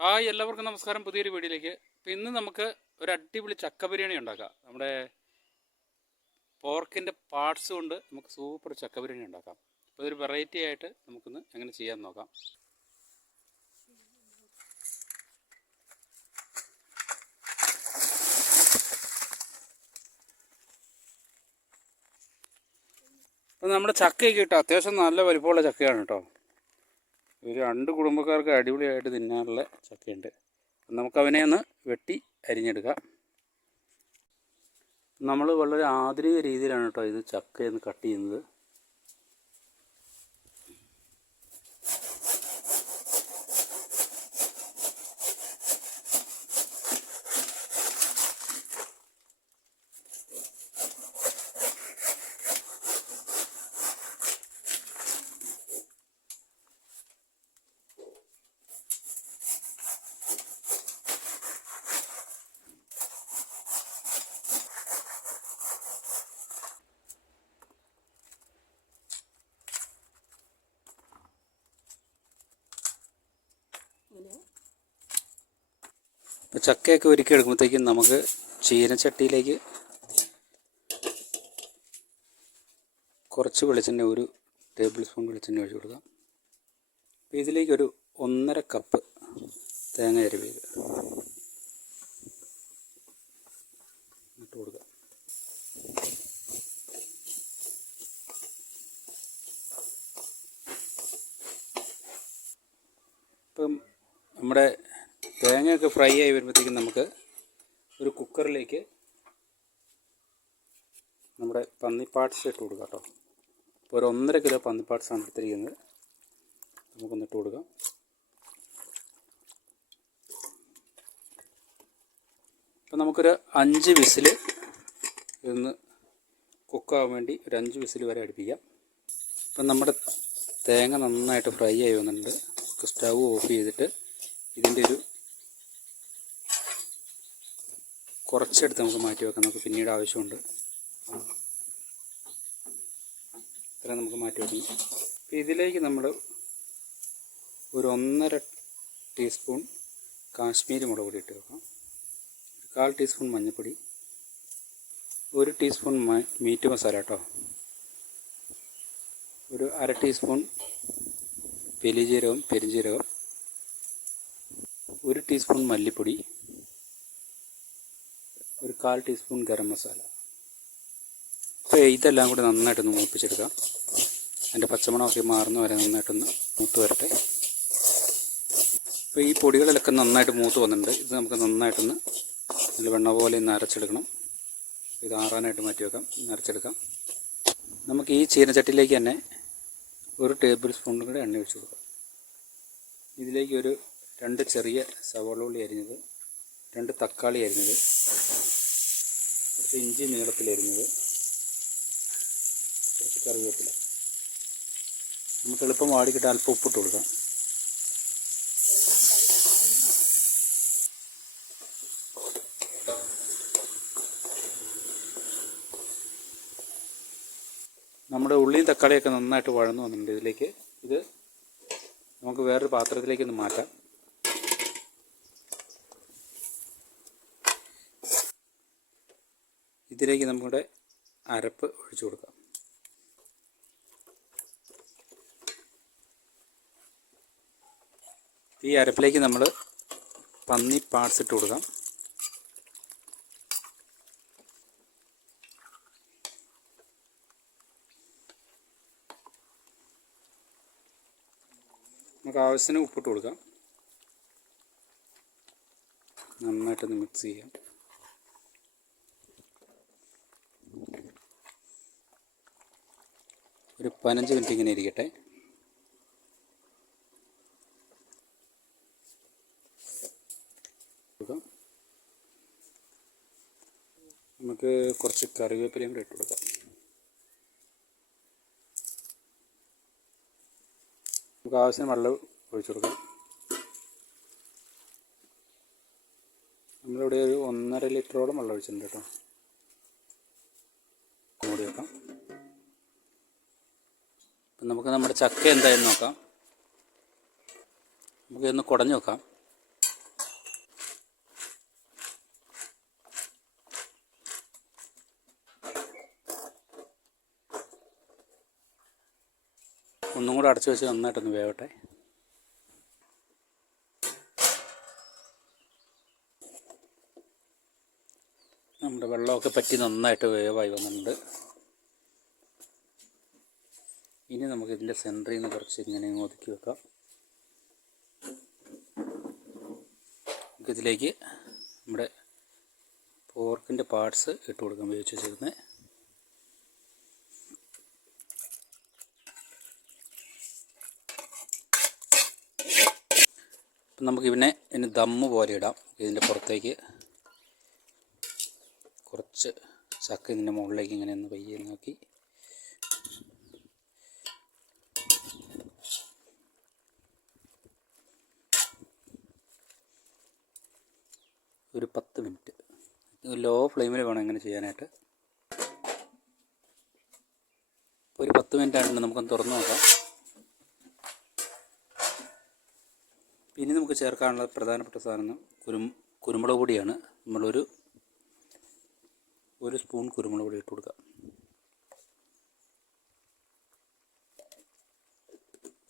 Hi എല്ലാവർക്കും നമസ്കാരം. പുതിയൊരു വീഡിയോയിലേക്ക്. അപ്പോൾ ഇന്ന് നമുക്ക് ഒരു അടിപൊളി ചക്ക ബിരിയാണി ഉണ്ടാക്കാം. നമ്മുടെ പോർക്കിന്റെ പാർട്സ് കൊണ്ട് നമുക്ക് സൂപ്പർ ചക്ക ബിരിയാണി ഉണ്ടാക്കാം. അപ്പോൾ ഇതൊരു വെറൈറ്റി ആയിട്ട് നമുക്കൊന്ന് എങ്ങനെ ചെയ്യാൻ നോക്കാം. അപ്പോൾ നമ്മുടെ ചക്കയൊക്കെ കേട്ടോ അത്യാവശ്യം നല്ല വലിപ്പമുള്ള ചക്കയാണ് കേട്ടോ. ഒരു രണ്ട് കുടുംബക്കാർക്ക് അടിപൊളിയായിട്ട് തിന്നാനുള്ള ചക്കയുണ്ട്. നമുക്ക് അവനെ ഒന്ന് വെട്ടി അരിഞ്ഞെടുക്കാം. നമ്മൾ വളരെ ആധുനിക രീതിയിലാണ് കേട്ടോ ഇത് ചക്കയെന്ന് കട്ട് ചെയ്യുന്നത്. ചക്കയൊക്കെ ഒരുക്കി എടുക്കുമ്പോഴത്തേക്കും നമുക്ക് ചീനച്ചട്ടിയിലേക്ക് കുറച്ച് വെളിച്ചെണ്ണ ഒരു ടേബിൾ സ്പൂൺ വെളിച്ചെണ്ണ ഒഴിച്ച് കൊടുക്കാം. ഇതിലേക്ക് ഒരു ഒന്നര കപ്പ് തേങ്ങ അരവ് ചെയ്ത് ഇട്ട് കൊടുക്കാം. ഇപ്പം നമ്മുടെ തേങ്ങയൊക്കെ ഫ്രൈ ആയി വരുമ്പോഴത്തേക്കും നമുക്ക് ഒരു കുക്കറിലേക്ക് നമ്മുടെ പന്നിപ്പാട്സ് ഇട്ട് കൊടുക്കാം കേട്ടോ. ഇപ്പോൾ ഒരു ഒന്നര കിലോ ആണ് എടുത്തിരിക്കുന്നത്. നമുക്കൊന്ന് ഇട്ട് കൊടുക്കാം. അപ്പം നമുക്കൊരു അഞ്ച് വിസിൽ ഇതൊന്ന് കുക്കാവാൻ വേണ്ടി ഒരു അഞ്ച് വിസിൽ വരെ അടുപ്പിക്കാം. ഇപ്പം നമ്മുടെ തേങ്ങ നന്നായിട്ട് ഫ്രൈ ആയി വന്നിട്ടുണ്ട്. സ്റ്റൗ ഓഫ് ചെയ്തിട്ട് ഇതിന്റെ ഒരു കുറച്ചെടുത്ത് നമുക്ക് മാറ്റി വെക്കാം. നമുക്ക് പിന്നീട് ആവശ്യമുണ്ട്. ഇത്ര നമുക്ക് മാറ്റി വെക്കണം അപ്പോൾ ഇതിലേക്ക് നമ്മൾ ഒരു ഒന്നര ടീസ്പൂൺ കാശ്മീരി മുളക് പൊടി ഇട്ട് വെക്കാം. കാൽ ടീസ്പൂൺ മഞ്ഞൾപ്പൊടി ഒരു ടീസ്പൂൺ മീറ്റ് മസാല കേട്ടോ. ഒരു അര ടീസ്പൂൺ പെലിജീരകം പെരിഞ്ചീരകം ഒരു ടീസ്പൂൺ മല്ലിപ്പൊടി. ഒരു കാൽ ടീസ്പൂൺ ഗരം മസാല. അപ്പോൾ ഇതെല്ലാം കൂടി നന്നായിട്ടൊന്ന് മൂപ്പിച്ചെടുക്കാം. അതിന്റെ പച്ചമണമൊക്കെ മാറുന്ന വരെ നന്നായിട്ടൊന്ന് മൂത്ത് വരട്ടെ. അപ്പോൾ ഈ പൊടികളിലൊക്കെ നന്നായിട്ട് മൂത്ത് വന്നിട്ടുണ്ട്. ഇത് നമുക്ക് നന്നായിട്ടൊന്ന് നല്ല വെണ്ണ പോലെ ഒന്ന് അരച്ചെടുക്കണം. ഇത് ആറാനായിട്ട് മാറ്റി വെക്കാം. അരച്ചെടുക്കാം. നമുക്ക് ഈ ചീനച്ചട്ടിയിലേക്ക് തന്നെ ഒരു ടേബിൾ സ്പൂണും കൂടെ എണ്ണ ഒഴിച്ച് കൊടുക്കാം. ഇതിലേക്ക് ഒരു രണ്ട് ചെറിയ സവാള ഉള്ളി അരിഞ്ഞത് രണ്ട് തക്കാളി അരിഞ്ഞത് കുറച്ച് ഇഞ്ചി നീളത്തിൽ അരിഞ്ഞത് കുറച്ച് കറിവേപ്പില. നമുക്ക് എളുപ്പം വാടിക്കിട്ട് അല്പം ഉപ്പിട്ട് കൊടുക്കാം. നമ്മുടെ ഉള്ളിയും തക്കാളിയൊക്കെ നന്നായിട്ട് വഴന്നു വന്നിട്ടുണ്ട്. ഇതിലേക്ക് ഇത് നമുക്ക് വേറൊരു പാത്രത്തിലേക്ക് ഒന്ന് മാറ്റാം. ഇതിലേക്ക് നമ്മുടെ അരപ്പ് ഒഴിച്ചു കൊടുക്കാം. ഈ അരപ്പിലേക്ക് നമ്മൾ പന്നി പാർട്സ് ഇട്ട് കൊടുക്കാം. നമുക്ക് ആവശ്യത്തിന് ഉപ്പിട്ട് കൊടുക്കാം. നന്നായിട്ടൊന്ന് മിക്സ് ചെയ്യാം. ഒരു പതിനഞ്ച് മിനിറ്റ് ഇങ്ങനെ ഇരിക്കട്ടെ. നമുക്ക് കുറച്ച് കറിവേപ്പിലയും കൂടെ ഇട്ട് കൊടുക്കാം. നമുക്ക് ആവശ്യം വെള്ളം ഒഴിച്ചു കൊടുക്കാം. നമ്മളിവിടെ ഒരു ഒന്നര ലിറ്ററോളം വെള്ളം ഒഴിച്ചിട്ടുണ്ട് കേട്ടോ. മൂടി വെക്കാം. നമുക്ക് നമ്മുടെ ചക്ക എന്തായാലും നോക്കാം. നമുക്ക് ഒന്ന് കുടഞ്ഞു നോക്കാം. ഒന്നും കൂടെ അടച്ചു വെച്ച് നന്നായിട്ടൊന്ന് വേവട്ടെ. നമ്മുടെ വെള്ളമൊക്കെ പറ്റി നന്നായിട്ട് വേവായി വന്നിട്ടുണ്ട്. ഇനി നമുക്ക് ഇതിന്റെ സെന്ററിൽ നിന്ന് കുറച്ച് ഇങ്ങനെ ഒതുക്കി വെക്കാം. ഇതിലേക്ക് നമ്മുടെ പോർക്കിന്റെ പാർട്സ് ഇട്ട് കൊടുക്കാൻ ഉപയോഗിച്ച് വെച്ചിരുന്നത് അപ്പം നമുക്ക് ഇവനെ ഇനി ദമ്മ് പോലെ ഇടാം. ഇതിന്റെ പുറത്തേക്ക് കുറച്ച് ചക്ക ഇതിന്റെ മുകളിലേക്ക് ഇങ്ങനെ ഒന്ന് പയ്യെ നോക്കി. ഒരു പത്ത് മിനിറ്റ്. ലോ ഫ്ലെയിമിൽ വേണം ഇങ്ങനെ ചെയ്യാനായിട്ട്. ഒരു പത്ത് മിനിറ്റ് ആയിട്ടുണ്ട് നമുക്കൊന്ന് തുറന്ന് നോക്കാം. പിന്നെ നമുക്ക് ചേർക്കാനുള്ള പ്രധാനപ്പെട്ട സാധനം കുരു കുരുമുളക് പൊടിയാണ്. നമ്മളൊരു ഒരു സ്പൂൺ കുരുമുളക് പൊടി ഇട്ട് കൊടുക്കാം.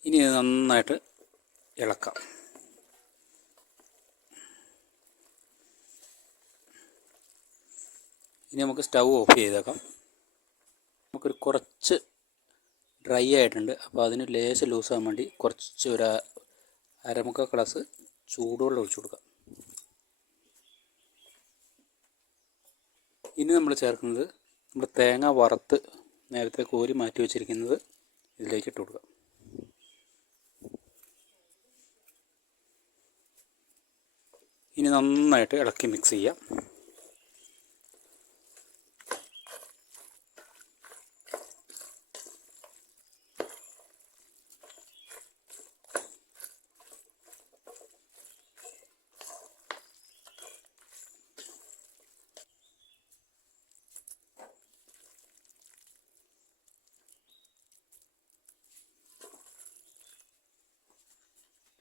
ഇനി നന്നായിട്ട് ഇളക്കാം. ഇനി നമുക്ക് സ്റ്റൗ ഓഫ് ചെയ്തേക്കാം. നമുക്കൊരു കുറച്ച് ഡ്രൈ ആയിട്ടുണ്ട്. അപ്പോൾ അതിന് ലേശം ലൂസാകാൻ വേണ്ടി കുറച്ച് ഒരു അരമുക്ക ഗ്ലാസ് ചൂടുവെള്ളം ഒഴിച്ചു കൊടുക്കാം. ഇനി നമ്മൾ ചേർക്കുന്നത് നമ്മൾ തേങ്ങ വറുത്ത് നേരത്തെ കോരി മാറ്റി വെച്ചിരിക്കുന്നത് ഇതിലേക്ക് ഇട്ട് കൊടുക്കാം. ഇനി നന്നായിട്ട് ഇളക്കി മിക്സ് ചെയ്യാം.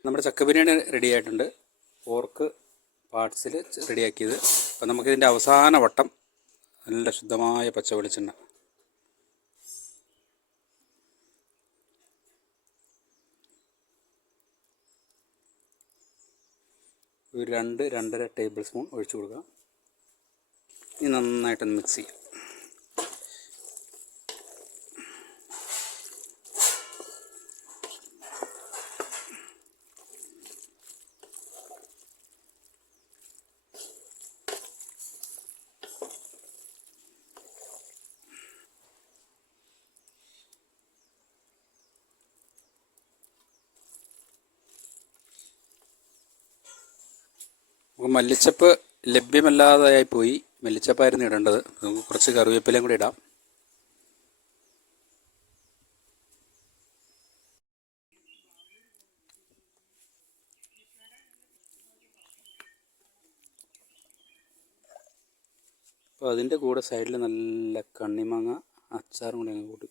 നമ്മുടെ ചക്ക ബിരിയാണി റെഡി ആയിട്ടുണ്ട്. പോർക്ക് പാർട്സിൽ റെഡിയാക്കിയത് അപ്പം നമുക്കിതിന്റെ അവസാന വട്ടം നല്ല ശുദ്ധമായ പച്ച വെളിച്ചെണ്ണ. ഒരു രണ്ട് രണ്ടര ടേബിൾ സ്പൂൺ ഒഴിച്ചു കൊടുക്കുക ഇനി നന്നായിട്ടൊന്ന് മിക്സ് ചെയ്യാം. നമുക്ക് മല്ലിച്ചപ്പ് ലഭ്യമല്ലാതായി പോയി മല്ലിച്ചപ്പായിരുന്നു ഇടേണ്ടത്. നമുക്ക് കുറച്ച് കറിവേപ്പിലയും കൂടി ഇടാം. അപ്പോൾ അതിന്റെ കൂടെ സൈഡിൽ നല്ല കണ്ണിമാങ്ങ അച്ചാറും കൂടി അങ്ങ് കൂട്ടി.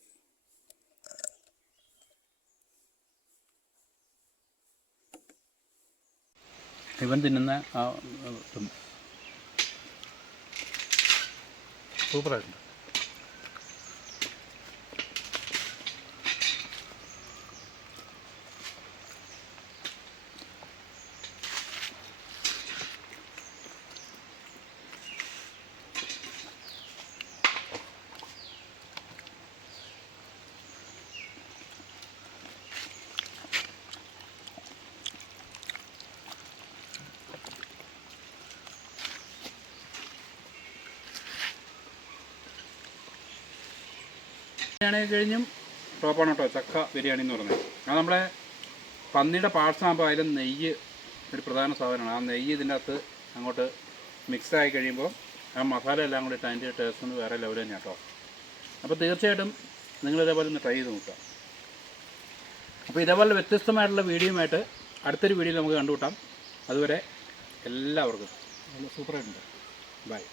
ഇവൻ തിന്നുന്ന ആ സൂപ്പറായിട്ടുണ്ട്. ബിരിയാണി കഴിഞ്ഞും ടോപ്പാണ് കേട്ടോ ചക്ക ബിരിയാണി എന്ന് പറയുന്നത് അത് നമ്മളെ പന്നിയുടെ പാഴ്സാകുമ്പോൾ അതിൽ നെയ്യ് ഒരു പ്രധാന സാധനമാണ്. ആ നെയ്യ് ഇതിന്റെ അകത്ത് അങ്ങോട്ട് മിക്സ് ആയി കഴിയുമ്പോൾ ആ മസാല എല്ലാം കൂടി അതിന്റെ ടേസ്റ്റ് ഒന്ന് വേറെ ലെവൽ തന്നെയാണ് കേട്ടോ അപ്പോൾ തീർച്ചയായിട്ടും നിങ്ങൾ ഇതേപോലെ ഒന്ന് ട്രൈ ചെയ്ത് നോക്കുക. അപ്പോൾ ഇതേപോലെ വ്യത്യസ്തമായിട്ടുള്ള വീഡിയോയുമായിട്ട് അടുത്തൊരു വീഡിയോയിൽ നമുക്ക് കണ്ടുകൂട്ടാം അതുവരെ എല്ലാവർക്കും സൂപ്പറായിട്ടുണ്ട്. ബൈ